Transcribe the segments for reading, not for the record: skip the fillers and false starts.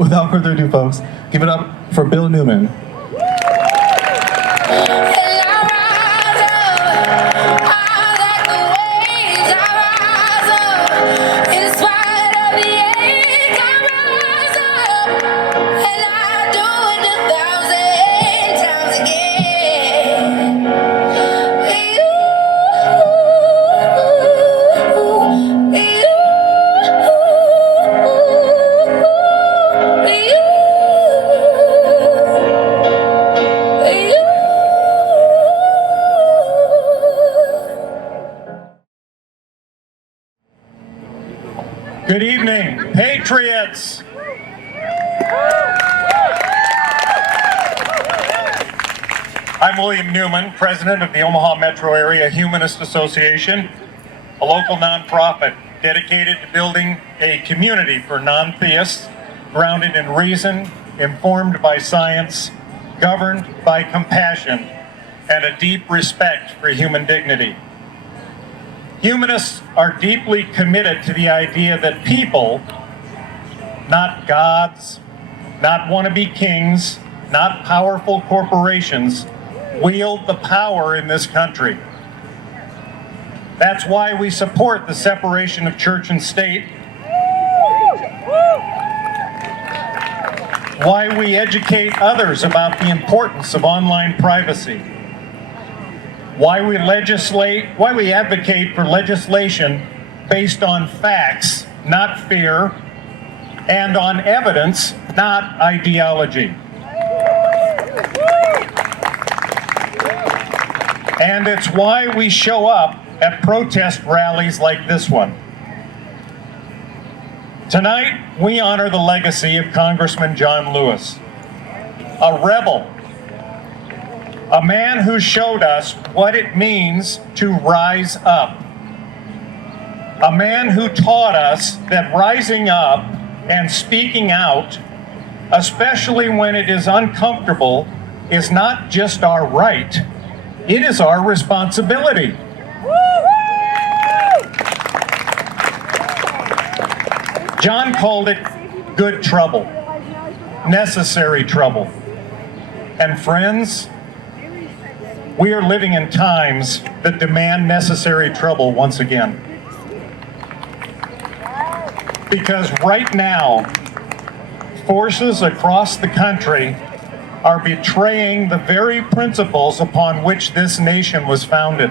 without further ado, folks, give it up for Bill Newman. Good evening, Patriots! I'm William Newman, president of the Omaha Metro Area Humanist Association, a local nonprofit dedicated to building a community for non-theists, grounded in reason, informed by science, governed by compassion, and a deep respect for human dignity. Humanists are deeply committed to the idea that people, not gods, not wannabe kings, not powerful corporations, wield the power in this country. That's why we support the separation of church and state, why we educate others about the importance of online privacy, why we advocate for legislation based on facts, not fear, and on evidence, not ideology. And it's why we show up at protest rallies like this one. Tonight, we honor the legacy of Congressman John Lewis, a rebel, a man who showed us what it means to rise up. A man who taught us that rising up and speaking out, especially when it is uncomfortable, is not just our right, it is our responsibility. John called it good trouble, necessary trouble. And friends, we are living in times that demand necessary trouble once again. Because right now, forces across the country are betraying the very principles upon which this nation was founded.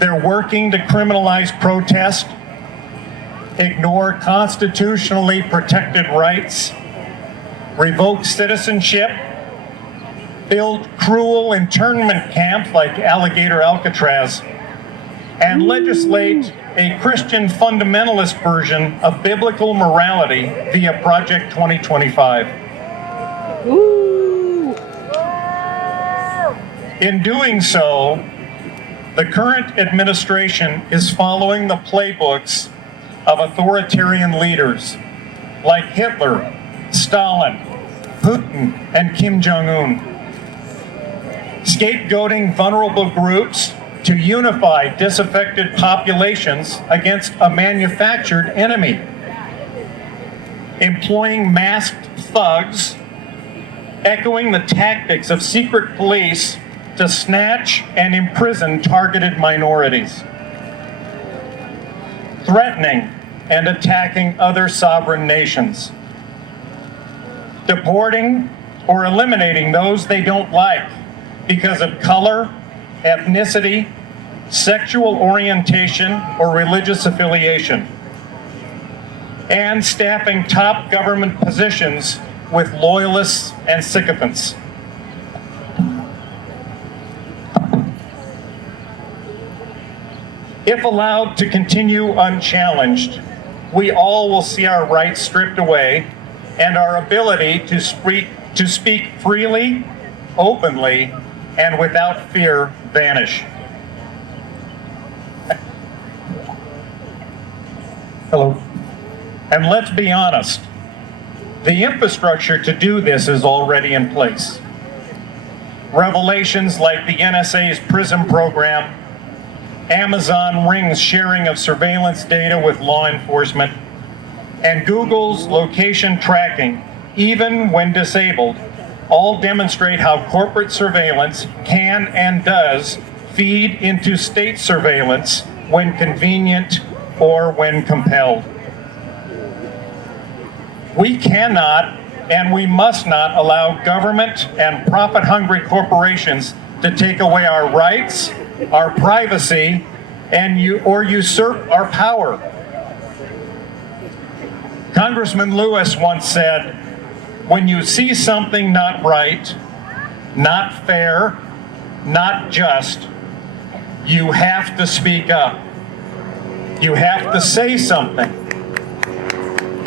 They're working to criminalize protest, ignore constitutionally protected rights, revoke citizenship, build cruel internment camps like Alligator Alcatraz, and legislate a Christian fundamentalist version of biblical morality via Project 2025. In doing so, the current administration is following the playbooks of authoritarian leaders like Hitler, Stalin, Putin, and Kim Jong-un, scapegoating vulnerable groups to unify disaffected populations against a manufactured enemy, employing masked thugs, echoing the tactics of secret police to snatch and imprison targeted minorities, threatening and attacking other sovereign nations, deporting or eliminating those they don't like because of color, ethnicity, sexual orientation, or religious affiliation, and staffing top government positions with loyalists and sycophants. If allowed to continue unchallenged, we all will see our rights stripped away and our ability to speak freely, openly, and without fear vanish. Hello. And let's be honest, the infrastructure to do this is already in place. Revelations like the NSA's PRISM program, Amazon Ring's sharing of surveillance data with law enforcement, and Google's location tracking, even when disabled, all demonstrate how corporate surveillance can and does feed into state surveillance when convenient or when compelled. We cannot and we must not allow government and profit-hungry corporations to take away our rights, our privacy, or usurp our power. Congressman Lewis once said, "When you see something not right, not fair, not just, you have to speak up. You have to say something.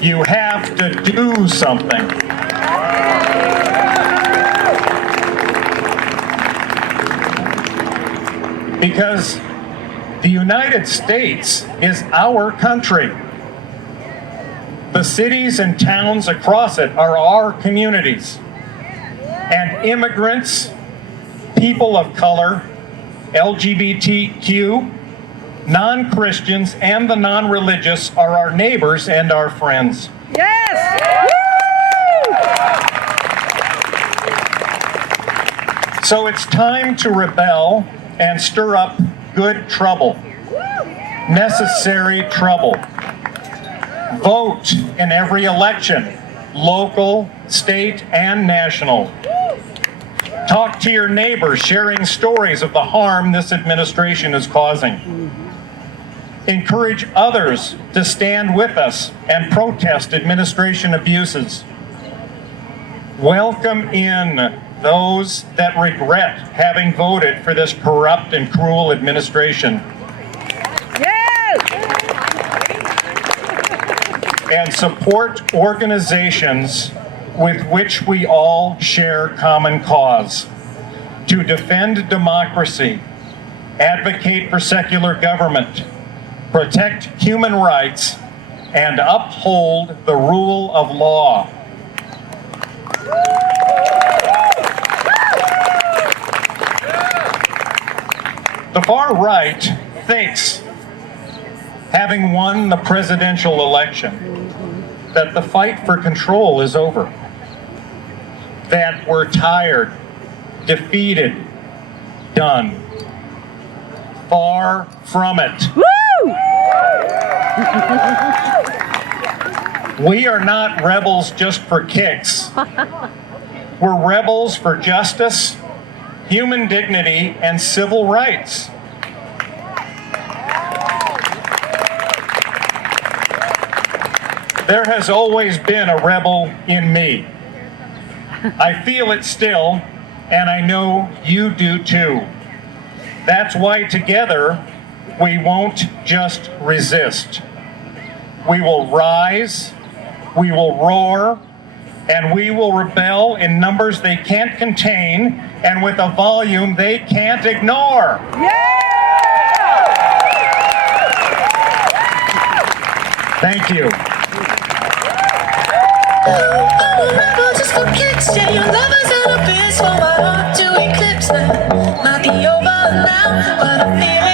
You have to do something." Because the United States is our country. The cities and towns across it are our communities. And immigrants, people of color, LGBTQ, non-Christians, and the non-religious are our neighbors and our friends. Yes! So it's time to rebel and stir up good trouble, necessary trouble. Vote in every election, local, state, and national. Talk to your neighbors, sharing stories of the harm this administration is causing. Encourage others to stand with us and protest administration abuses. Welcome in those that regret having voted for this corrupt and cruel administration. Yes! And support organizations with which we all share common cause to defend democracy, advocate for secular government, protect human rights, and uphold the rule of law. The far right thinks, having won the presidential election, that the fight for control is over, that we're tired, defeated, done. Far from it. Woo! We are not rebels just for kicks. We're rebels for justice, human dignity, and civil rights. There has always been a rebel in me. I feel it still, and I know you do too. That's why together we won't just resist. We will rise, we will roar, and we will rebel in numbers they can't contain and with a volume they can't ignore. Thank you. I'm a rebel just for kicks. Yeah, your lovers and a bitch for my heart to eclipse now. Might be over now, but I feel